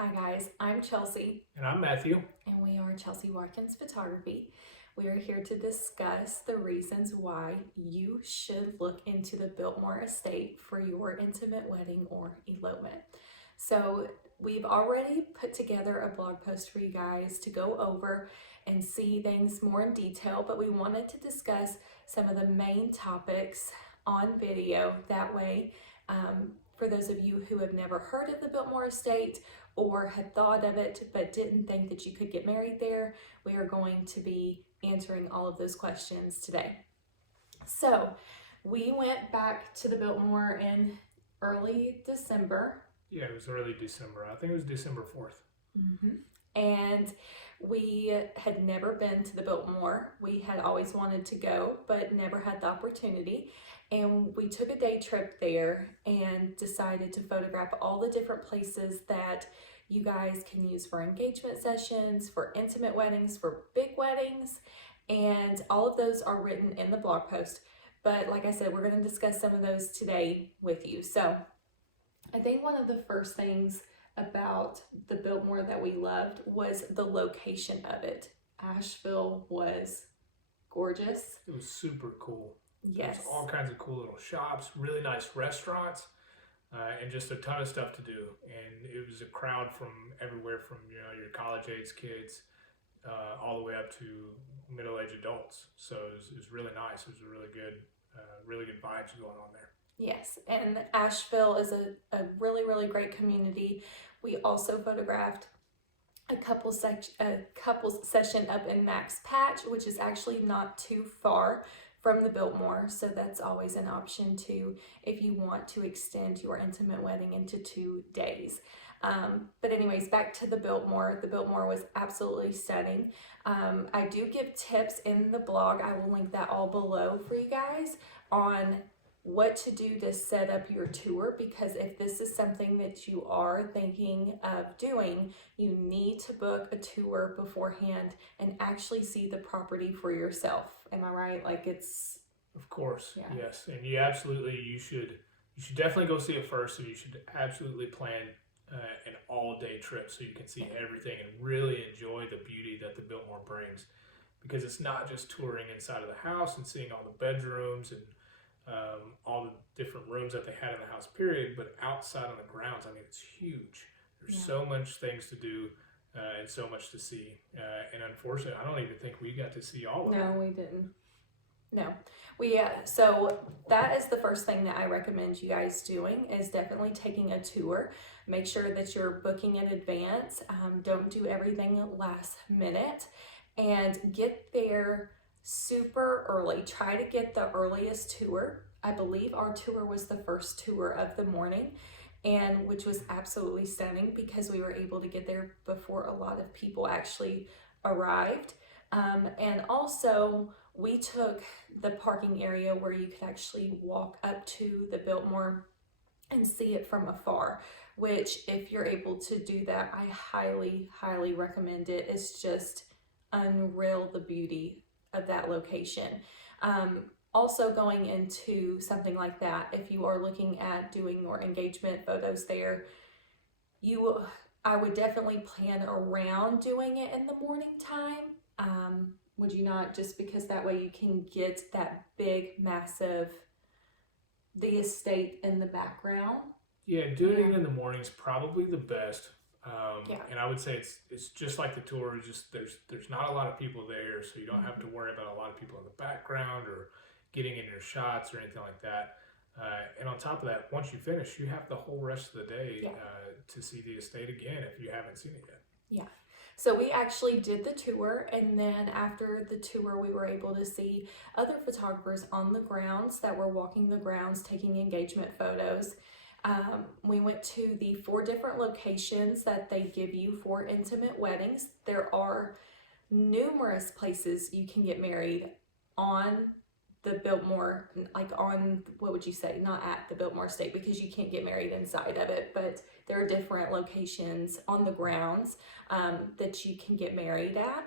Hi guys, I'm Chelsea And I'm Matthew. and we are Chelsea Watkins Photography. We are here to discuss the reasons why you should look into the Biltmore estate for your intimate wedding or elopement. So we've already put together a blog post for you guys to go over and see things more in detail, but we wanted to discuss some of the main topics on video. That way, for those of you who have never heard of the Biltmore estate or had thought of it but didn't think that you could get married there, we are going to be answering all of those questions today. So we went back to the Biltmore in early December. Yeah, it was early December. I think it was December 4th. And we had never been to the Biltmore. We had always wanted to go, but never had the opportunity. And we took a day trip there and decided to photograph all the different places that you guys can use for engagement sessions, for intimate weddings, for big weddings. And all of those are written in the blog post. But like I said, we're going to discuss some of those today with you. So I think one of the first things about the Biltmore that we loved was the location of it. Asheville was gorgeous. It was super cool. Yes. There's all kinds of cool little shops, really nice restaurants, and just a ton of stuff to do. And it was a crowd from everywhere from your college age kids all the way up to middle-aged adults. So it was really nice. It was a really good vibes going on there. Yes, and Asheville is a really, really great community. We also photographed a couples session up in Max Patch, which is actually not too far from the Biltmore, so that's always an option too if you want to extend your intimate wedding into 2 days. But anyways, back to the Biltmore. The Biltmore was absolutely stunning. I do give tips in the blog. I will link that all below for you guys on what to do to set up your tour, because if this is something that you are thinking of doing, you need to book a tour beforehand and actually see the property for yourself. Am I right? Like it's Of course, yeah. yes, and you should definitely go see it first. And you should absolutely plan an all-day trip so you can see everything and really enjoy the beauty that the Biltmore brings. Because it's not just touring inside of the house and seeing all the bedrooms and all the different rooms that they had in the house, period, but outside on the grounds, I mean, it's huge. There's so much things to do and so much to see. And unfortunately, I don't even think we got to see all of it. No, we didn't. No, so that is the first thing that I recommend you guys doing, is definitely taking a tour. Make sure that you're booking in advance. Don't do everything last minute, and get there super early. Try to get the earliest tour. I believe our tour was the first tour of the morning, and which was absolutely stunning because we were able to get there before a lot of people actually arrived. And also we took the parking area where you could actually walk up to the Biltmore and see it from afar, which if you're able to do that, I highly, highly recommend it. It's just unreal, the beauty of that location. Also going into something like that, if you are looking at doing your engagement photos there, I would definitely plan around doing it in the morning time. Would you not? Just because that way you can get that big, massive, the estate in the background. Yeah, doing it in the morning is probably the best. Yeah. And I would say it's just like the tour. Just there's not a lot of people there, so you don't have to worry about a lot of people in the background or getting in your shots or anything like that. And on top of that, once you finish, you have the whole rest of the day to see the estate again if you haven't seen it yet. Yeah. So we actually did the tour, and then after the tour, we were able to see other photographers on the grounds that were walking the grounds taking engagement photos. We went to the 4 different locations that they give you for intimate weddings. There are numerous places you can get married on the Biltmore, like on, what would you say, not at the Biltmore estate, because you can't get married inside of it, but there are different locations on the grounds that you can get married at.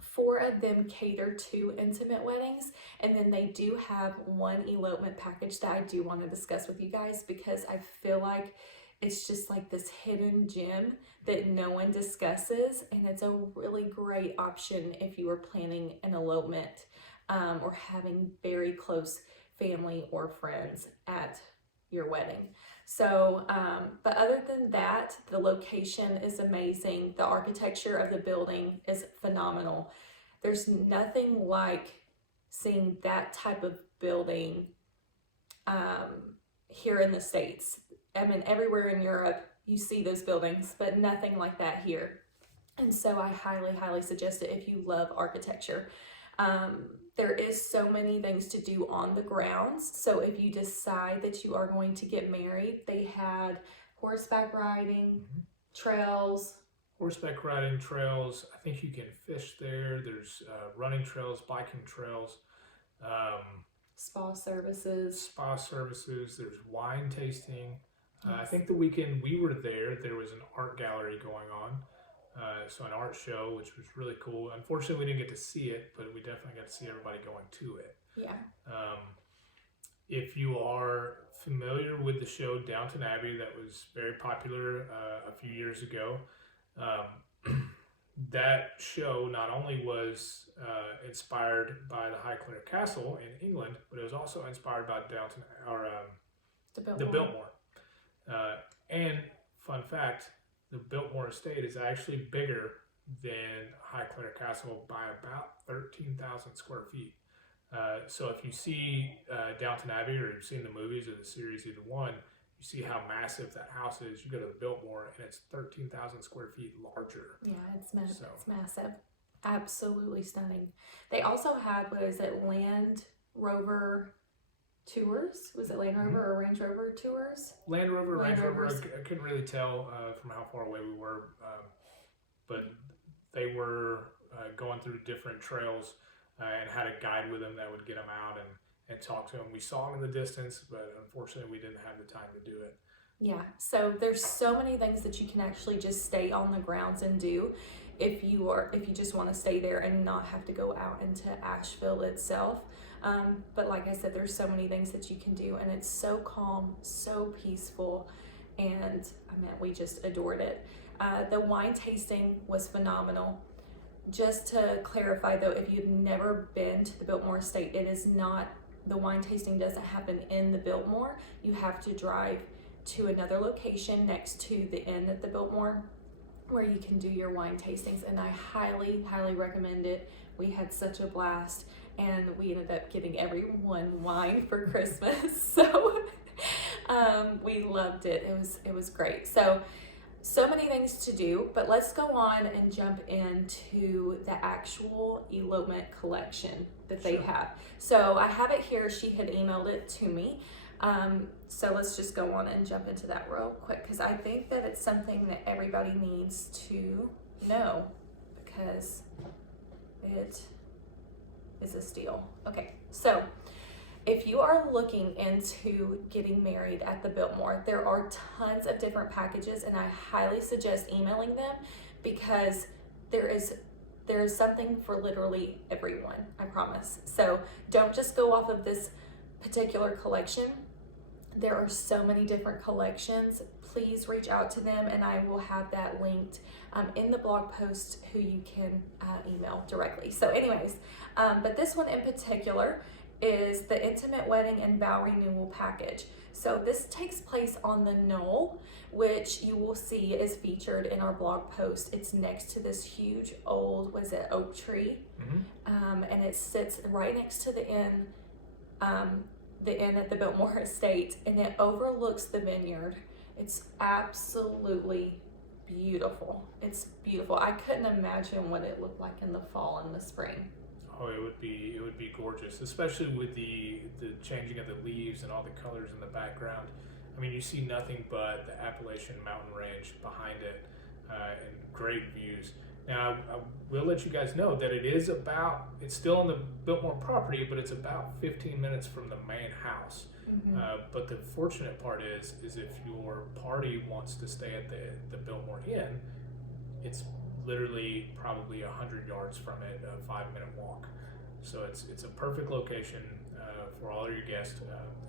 4 of them cater to intimate weddings, and then they do have one elopement package that I do want to discuss with you guys, because I feel like It's just like this hidden gem that no one discusses, and it's a really great option if you are planning an elopement or having very close family or friends at your wedding. So, but other than that, the location is amazing. The architecture of the building is phenomenal. There's nothing like seeing that type of building here in the States. I mean, everywhere in Europe, you see those buildings, but nothing like that here. And so I highly, highly suggest it if you love architecture. There is so many things to do on the grounds. So if you decide that you are going to get married, they had horseback riding, trails. Horseback riding trails. I think you can fish there. There's running trails, biking trails. Spa services. There's wine tasting. I think the weekend we were there was an art gallery going on. So an art show, which was really cool. Unfortunately, we didn't get to see it, but we definitely got to see everybody going to it. Yeah. If you are familiar with the show Downton Abbey, that was very popular a few years ago, that show not only was inspired by the Highclere Castle in England, but it was also inspired by Downton or the Biltmore. And fun fact, the Biltmore estate is actually bigger than Highclere Castle by about 13,000 square feet. So if you see Downton Abbey, or you've seen the movies or the series, either one, you see how massive that house is. You go to the Biltmore and it's 13,000 square feet larger. Yeah, it's massive. It's massive. Absolutely stunning. They also had, what is it, Land Rover tours? Was it Land Rover or Range Rover tours? Land Rover. I couldn't really tell from how far away we were, but they were going through different trails and had a guide with them that would get them out and talk to them. We saw them in the distance, but unfortunately we didn't have the time to do it. Yeah, so there's so many things that you can actually just stay on the grounds and do if you just want to stay there and not have to go out into Asheville itself. But like I said, there's so many things that you can do, and it's so calm, so peaceful, and I mean, we just adored it. The wine tasting was phenomenal. Just to clarify though, if you've never been to the Biltmore estate, it is not, the wine tasting doesn't happen in the Biltmore. You have to drive to another location next to the inn at the Biltmore where you can do your wine tastings, and I highly, highly recommend it. We had such a blast, and we ended up giving everyone wine for Christmas, so we loved it. It was great. So many things to do, but let's go on and jump into the actual elopement collection that they have. So I have it here. She had emailed it to me. So let's just go on and jump into that real quick, because I think that it's something that everybody needs to know, because it is a steal. Okay, so if you are looking into getting married at the Biltmore, there are tons of different packages, and I highly suggest emailing them, because there is something for literally everyone, I promise. So don't just go off of this particular collection. There are so many different collections. Please reach out to them, and I will have that linked in the blog post who you can email directly. So anyways, but this one in particular is the Intimate Wedding and Vow Renewal Package. So this takes place on the knoll, which you will see is featured in our blog post. It's next to this huge old, oak tree? Mm-hmm. And it sits right next to the inn at the Biltmore estate, and it overlooks the vineyard. It's absolutely beautiful. It's beautiful. I couldn't imagine what it looked like in the fall and the spring. Oh, it would be gorgeous, especially with the changing of the leaves and all the colors in the background. I mean, you see nothing but the Appalachian mountain range behind it, and great views. Now, I will let you guys know that it's still on the Biltmore property, but it's about 15 minutes from the main house. Mm-hmm. But the fortunate part is if your party wants to stay at the Biltmore Inn, it's literally probably 100 yards from it, a 5-minute walk. So it's a perfect location for all your guests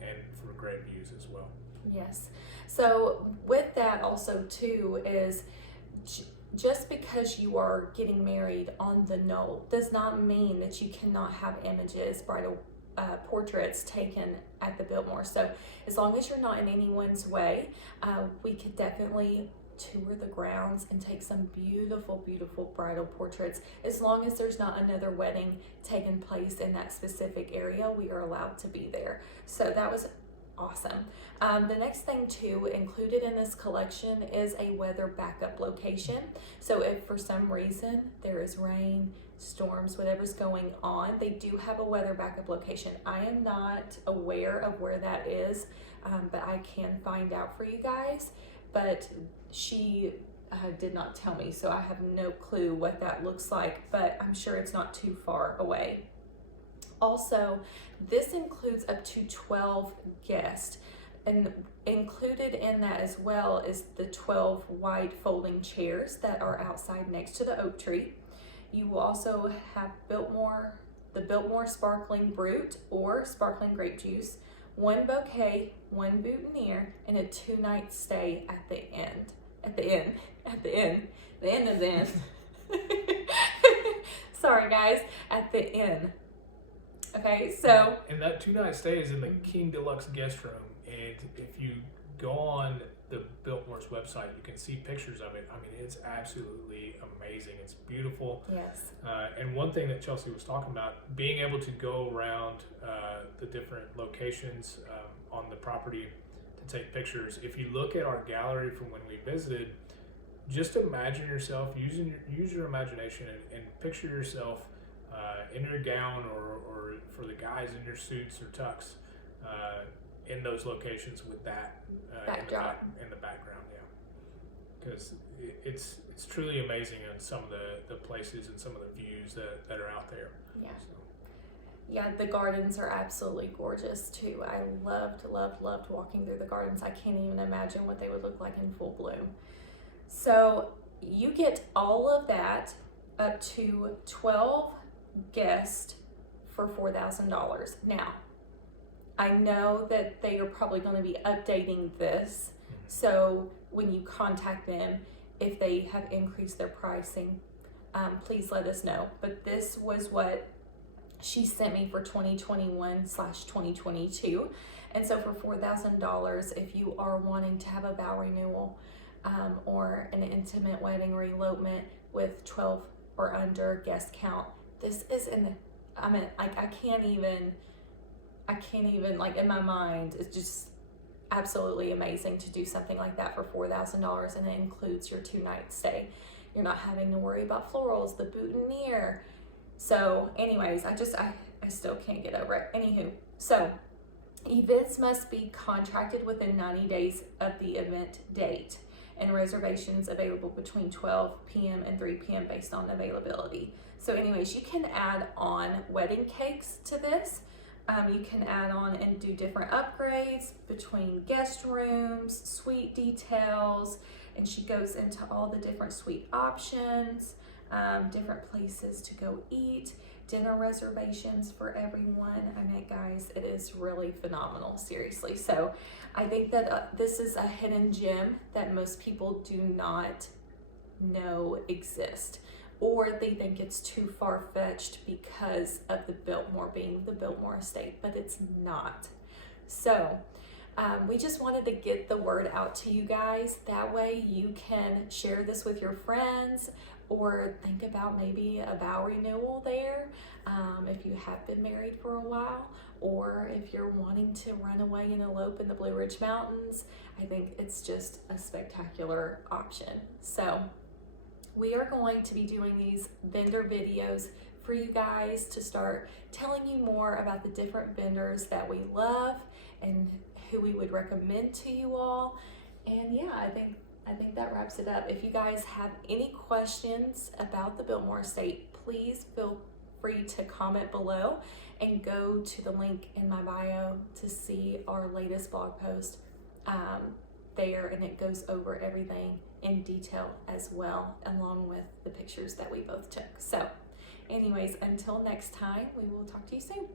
and for great views as well. Yes. So with that also too is just because you are getting married on the knoll does not mean that you cannot have images, bridal portraits taken at the Biltmore. So as long as you're not in anyone's way, we could definitely tour the grounds and take some beautiful, beautiful bridal portraits. As long as there's not another wedding taking place in that specific area, we are allowed to be there. So that was awesome. The next thing too included in this collection is a weather backup location. So if for some reason there is rain, storms, whatever's going on, they do have a weather backup location. I am not aware of where that is, but I can find out for you guys. But she did not tell me, so I have no clue what that looks like, but I'm sure it's not too far away. Also, this includes up to 12 guests, and included in that as well is the 12 wide folding chairs that are outside next to the oak tree. You will also have the Biltmore Sparkling Brut or Sparkling Grape Juice, one bouquet, one boutonniere, and a 2-night stay at the end. The end of the end. Sorry guys, at the inn. Okay, so. And that 2-night stay is in the King Deluxe guest room. And if you go on the Biltmore's website, you can see pictures of it. I mean, it's absolutely amazing. It's beautiful. Yes. And one thing that Chelsea was talking about, being able to go around the different locations on the property to take pictures. If you look at our gallery from when we visited, just imagine yourself, use your imagination and picture yourself in your gown or for the guys in your suits or tux in those locations with that backdrop in the background, yeah. Because it's truly amazing on some of the places and some of the views that are out there. Yeah. So. Yeah, the gardens are absolutely gorgeous too. I loved walking through the gardens. I can't even imagine what they would look like in full bloom. So you get all of that up to 12 guests for $4,000. Now, I know that they are probably going to be updating this. So when you contact them, if they have increased their pricing, please let us know. But this was what she sent me for 2021/2022. And so for $4,000, if you are wanting to have a vow renewal or an intimate wedding or elopement with 12 or under guest count, this is I can't even like in my mind, it's just absolutely amazing to do something like that for $4,000, and it includes your 2-night stay. You're not having to worry about florals, the boutonniere. So anyways, I still can't get over it. Anywho, so events must be contracted within 90 days of the event date, and reservations available between 12 p.m. and 3 p.m. based on availability. So anyways, you can add on wedding cakes to this. You can add on and do different upgrades between guest rooms, suite details, and she goes into all the different suite options, different places to go eat, dinner reservations for everyone. I mean, guys, it is really phenomenal, seriously. So I think that this is a hidden gem that most people do not know exist, or they think it's too far-fetched because of the Biltmore being the Biltmore estate, but it's not. So we just wanted to get the word out to you guys. That way you can share this with your friends, or think about maybe a vow renewal there if you have been married for a while, or if you're wanting to run away and elope in the Blue Ridge Mountains. I think it's just a spectacular option. So we are going to be doing these vendor videos for you guys to start telling you more about the different vendors that we love and who we would recommend to you all. And yeah, I think that wraps it up. If you guys have any questions about the Biltmore estate, please feel free to comment below and go to the link in my bio to see our latest blog post there, and it goes over everything in detail as well, along with the pictures that we both took. So anyways, until next time, we will talk to you soon.